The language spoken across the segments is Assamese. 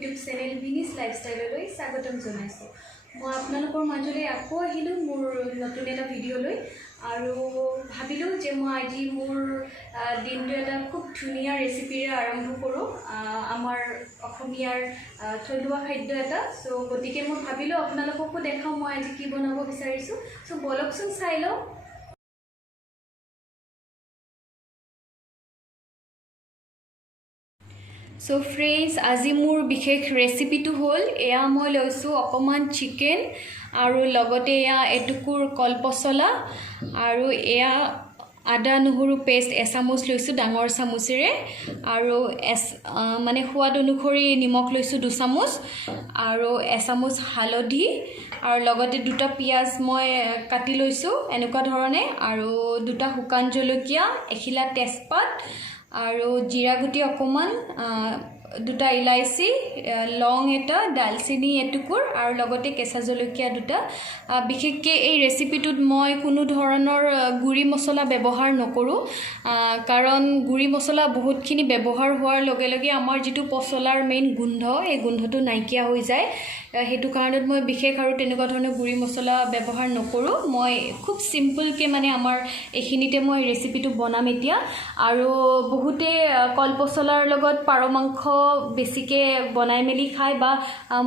ইউটিউব চেনেল ভিনিছ লাইফষ্টাইললৈ স্বাগতম জনাইছোঁ। মই আপোনালোকৰ মাজলৈ আকৌ আহিলোঁ মোৰ নতুন এটা ভিডিঅ' লৈ আৰু ভাবিলোঁ যে মই আজি মোৰ দিনটো এটা খুব ধুনীয়া ৰেচিপিৰে আৰম্ভ কৰোঁ, আমাৰ অসমীয়াৰ থলুৱা খাদ্য এটা। চ' গতিকে মই ভাবিলোঁ আপোনালোককো দেখাওঁ মই আজি কি বনাব বিচাৰিছোঁ। চ' বলকচোন চাই লওঁ। সো ফ্ৰেণ্ডছ, আজি মোৰ বিশেষ ৰেচিপিটো হ'ল এয়া মই লৈছোঁ অকণমান চিকেন আৰু লগতে এয়া এটুকুৰ কলপচলা আৰু এয়া আদা নহৰু পেষ্ট এচামুচ লৈছোঁ ডাঙৰ চামুচেৰে আৰু মানে সোৱাদ অনুসৰি নিমখ লৈছোঁ 2 চামুচ আৰু এচামুচ হালধি আৰু লগতে 2টা পিঁয়াজ মই কাটি লৈছোঁ এনেকুৱা ধৰণে আৰু 2টা শুকান জলকীয়া, এখিলা তেজপাত আৰু জিৰা গুটি অকণমান, 2টা ইলাইচি, লং এটা, ডালচেনি এটুকুৰ আৰু লগতে কেঁচা জলকীয়া 2টা। বিশেষকৈ এই ৰেচিপিটোত মই কোনো ধৰণৰ গুড়ি মছলা ব্যৱহাৰ নকৰোঁ, কাৰণ গুড়ি মছলা বহুতখিনি ব্যৱহাৰ হোৱাৰ লগে লগে আমাৰ যিটো পচলাৰ মেইন গোন্ধ, এই গোন্ধটো নাইকিয়া হৈ যায়। সেইটো কাৰণত মই বিশেষ আৰু তেনেকুৱা ধৰণৰ গুড়ি মছলা ব্যৱহাৰ নকৰোঁ। মই খুব চিম্পলকৈ মানে আমাৰ এইখিনিতে মই ৰেচিপিটো বনাম এতিয়া। আৰু বহুতে কলপচলাৰ লগত পাৰ মাংস বেছিকৈ বনাই মেলি খায় বা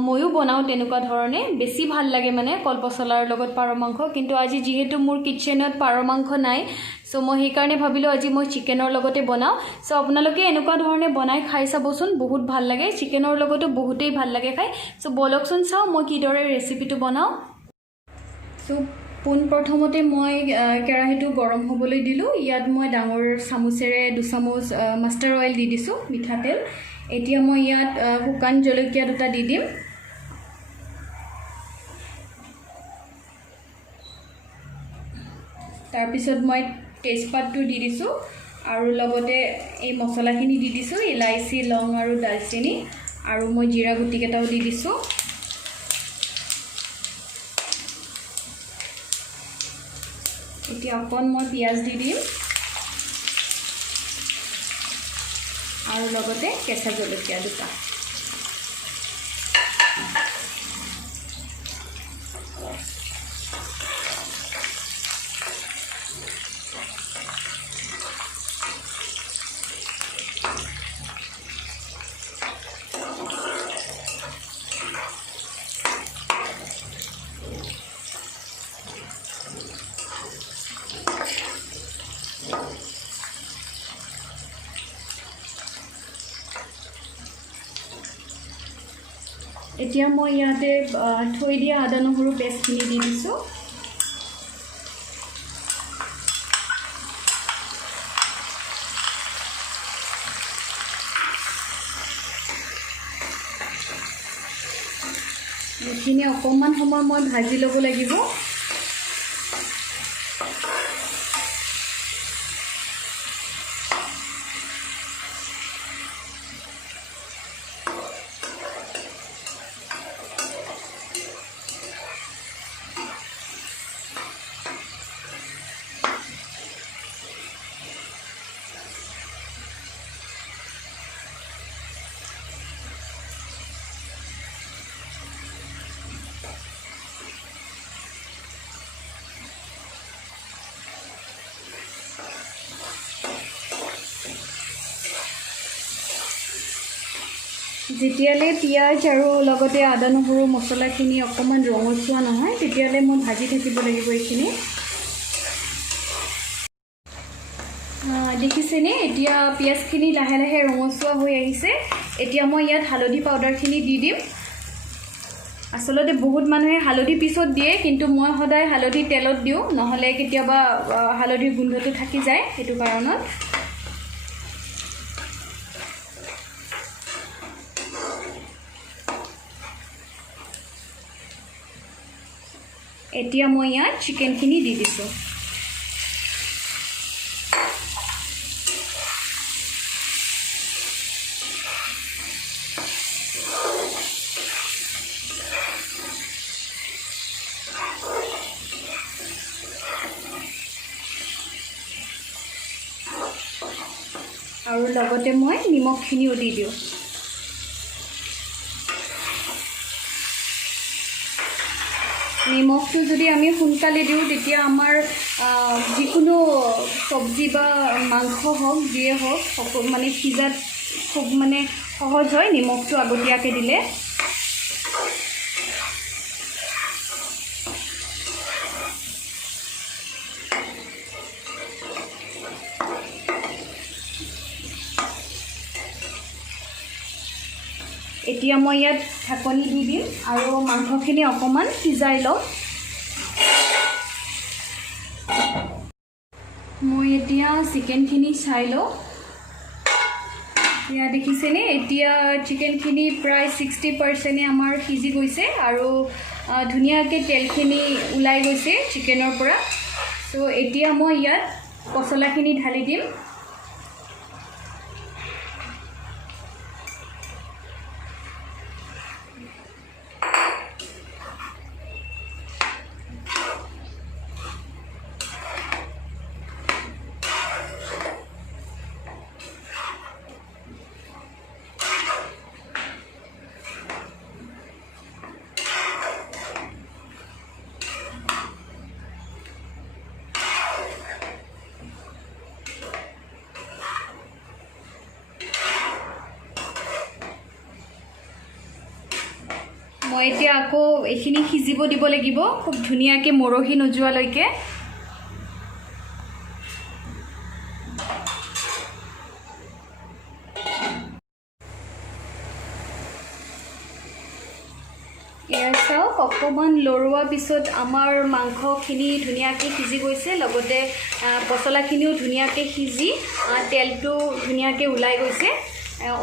ময়ো বনাওঁ তেনেকুৱা ধৰণে, বেছি ভাল লাগে মানে কলপচলাৰ লগত পাৰ মাংস। কিন্তু আজি যিহেতু মোৰ কিটচেনত পাৰ মাংস নাই, চ' মই সেইকাৰণে ভাবিলোঁ আজি মই চিকেনৰ লগতে বনাওঁ। চ' আপোনালোকে এনেকুৱা ধৰণে বনাই খাই চাবচোন, বহুত ভাল লাগে। চিকেনৰ লগতো বহুতেই ভাল লাগে খাই। চ' বলকচোন চাওঁ মই কিদৰে ৰেচিপিটো বনাওঁ। চ' পোনপ্ৰথমতে মই কেৰাহীটো গৰম হ'বলৈ দিলোঁ। ইয়াত মই ডাঙৰ চামুচেৰে 2 চামুচ মাষ্টাৰ অইল দি দিছোঁ, মিঠাতেল। এতিয়া মই ইয়াত শুকান জলকীয়া 2টা দি দিম। তাৰপিছত মই তেজপাতটো দি দিছোঁ আৰু লগতে এই মছলাখিনি দি দিছোঁ, ইলাইচি, লং আৰু ডালচেনি, আৰু মই জিৰা গুটিকেইটাও দি দিছোঁ। এতিয়া অকণ মই পিঁয়াজ দি দিম আৰু লগতে কেঁচা জলকীয়া 2টা। এতিয়া মই ইয়াতে থৈ দিয়া আদা নহৰু পেষ্টখিনি দি দিছোঁ। এইখিনি অকণমান সময় মই ভাজি ল'ব লাগিব। যেতিয়ালৈ পিঁয়াজ আৰু লগতে আদা নহৰু মছলাখিনি অকণমান ৰঙচুৱা নহয়, তেতিয়ালৈ মই ভাজি থাকিব লাগিব এইখিনি। দেখিছেনে এতিয়া পিঁয়াজখিনি লাহে লাহে ৰঙচুৱা হৈ আহিছে। এতিয়া মই ইয়াত হালধি পাউডাৰখিনি দি দিম। আচলতে বহুত মানুহে হালধি পিছত দিয়ে, কিন্তু মই সদায় হালধি তেলত দিওঁ, নহ'লে কেতিয়াবা হালধিৰ গোন্ধটো থাকি যায়, সেইটো কাৰণত। এতিয়া মই ইয়াত চিকেনখিনি দি দিছোঁ। আৰু লগতে মই নিমখখিনিও দি দিওঁ। নিমখটো যদি আমি সোনকালে দিওঁ তেতিয়া আমাৰ যিকোনো চব্জি বা মাংস হওক যিয়ে হওক সকলো মানে সিজাত খুব মানে সহজ হয় নিমখটো আগতীয়াকৈ দিলে। এতিয়া মই ইয়াত ঢাকনি দি দিম আৰু মাংসখিনি অকণমান সিজাই লওঁ। মই এতিয়া চিকেনখিনি চাই লওঁ। এতিয়া দেখিছেনে, এতিয়া চিকেনখিনি প্ৰায় 60% আমাৰ সিজি গৈছে আৰু ধুনীয়াকৈ তেলখিনি ওলাই গৈছে চিকেনৰ পৰা। চ' এতিয়া মই ইয়াত পচলাখিনি ঢালি দিম। মই এতিয়া আকৌ এইখিনি সিজিব দিব লাগিব খুব ধুনীয়াকৈ মৰহি নোযোৱালৈকে। এয়া চাওক, অকণমান লৰোৱাৰ পিছত আমাৰ মাংসখিনি ধুনীয়াকৈ সিজি গৈছে, লগতে পচলাখিনিও ধুনীয়াকৈ সিজি তেলটো ধুনীয়াকৈ ওলাই গৈছে।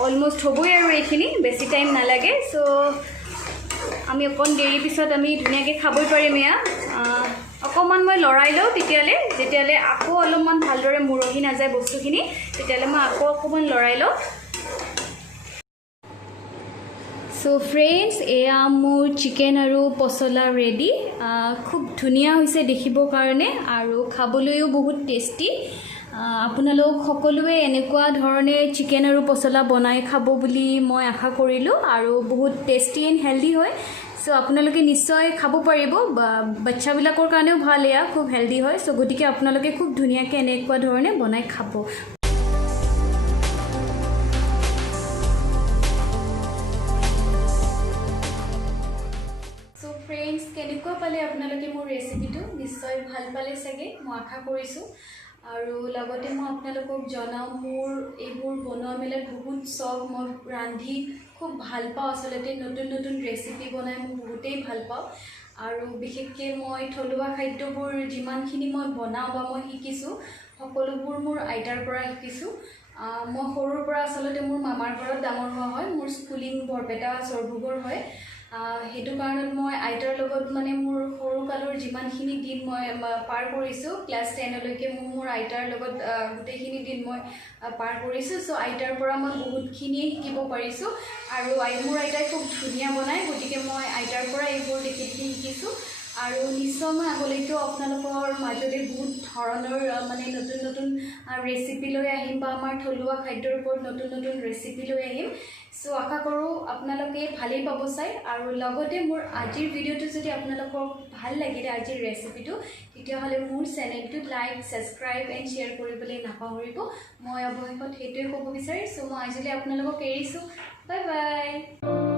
অলমষ্ট হ'বই আৰু এইখিনি, বেছি টাইম নালাগে। চ' আমি অকণ দেৰি পিছত আমি ধুনীয়াকৈ খাবই পাৰিম। এয়া অকণমান মই লৰাই লওঁ যেতিয়ালৈ আকৌ অলপমান ভালদৰে মৰহি নাযায় বস্তুখিনি, তেতিয়ালৈ মই আকৌ অকণমান লৰাই লওঁ। চ' ফ্ৰেণ্ডছ, এয়া মোৰ চিকেন আৰু পচলা ৰেডি। খুব ধুনীয়া হৈছে দেখিবৰ কাৰণে আৰু খাবলৈও বহুত টেষ্টি। আপোনালোক সকলোৱে এনেকুৱা ধৰণে চিকেন আৰু পচলা বনাই খাব বুলি মই আশা কৰিলোঁ আৰু বহুত টেষ্টি এণ্ড হেল্ডি হয়। চ' আপোনালোকে নিশ্চয় খাব পাৰিব, বাচ্ছাবিলাকৰ কাৰণেও ভাল, এয়া খুব হেল্ডি হয়। চ' গতিকে আপোনালোকে খুব ধুনীয়াকৈ এনেকুৱা ধৰণে বনাই খাব। চ' ফ্ৰেণ্ডছ, কেনেকুৱা পালে আপোনালোকে মোৰ ৰেচিপিটো? নিশ্চয় ভাল পালে চাগে, মই আশা কৰিছোঁ। আৰু লগতে মই আপোনালোকক জনাওঁ, মোৰ এইবোৰ বনোৱা মেলাত বহুত চখ। মই ৰান্ধি খুব ভাল পাওঁ, আচলতে নতুন নতুন ৰেচিপি বনাই মই বহুতেই ভাল পাওঁ। আৰু বিশেষকৈ মই থলুৱা খাদ্যবোৰ যিমানখিনি মই বনাওঁ বা মই শিকিছোঁ, সকলোবোৰ মোৰ আইতাৰ পৰা শিকিছোঁ। মই সৰুৰ পৰা আচলতে মোৰ মামাৰ ঘৰত ডাঙৰ হোৱা হয়। মোৰ স্কুলিং বৰপেটা চৰভোগৰ হয়। সেইটো কাৰণত মই আইতাৰ লগত মানে মোৰ সৰুকালৰ যিমানখিনি দিন মই পাৰ কৰিছোঁ, ক্লাছ 10লৈকে মোৰ আইতাৰ লগত গোটেইখিনি দিন মই পাৰ কৰিছোঁ। চ' আইতাৰ পৰা মই বহুতখিনিয়ে শিকিব পাৰিছোঁ আৰু মোৰ আইতাই খুব ধুনীয়া বনায়, গতিকে মই আইতাৰ পৰা এইবোৰ দেখি শিকিছোঁ। আৰু নিশ্চয় মই আগলৈকেও আপোনালোকৰ মাজতে বহুত ধৰণৰ মানে নতুন নতুন ৰেচিপি লৈ আহিম বা আমাৰ থলুৱা খাদ্যৰ ওপৰত নতুন নতুন ৰেচিপি লৈ আহিম। চ' আশা কৰোঁ আপোনালোকে ভালেই পাব চাই। আৰু লগতে মোৰ আজিৰ ভিডিঅ'টো যদি আপোনালোকৰ ভাল লাগিলে, আজিৰ ৰেচিপিটো, তেতিয়াহ'লে মোৰ চেনেলটোত লাইক, ছাবস্ক্ৰাইব এণ্ড শ্বেয়াৰ কৰিবলৈ নাপাহৰিব। মই অৱশেষত সেইটোৱে ক'ব বিচাৰিছোঁ। চ' মই আজিলৈ আপোনালোকক এৰিছোঁ। Bye bye.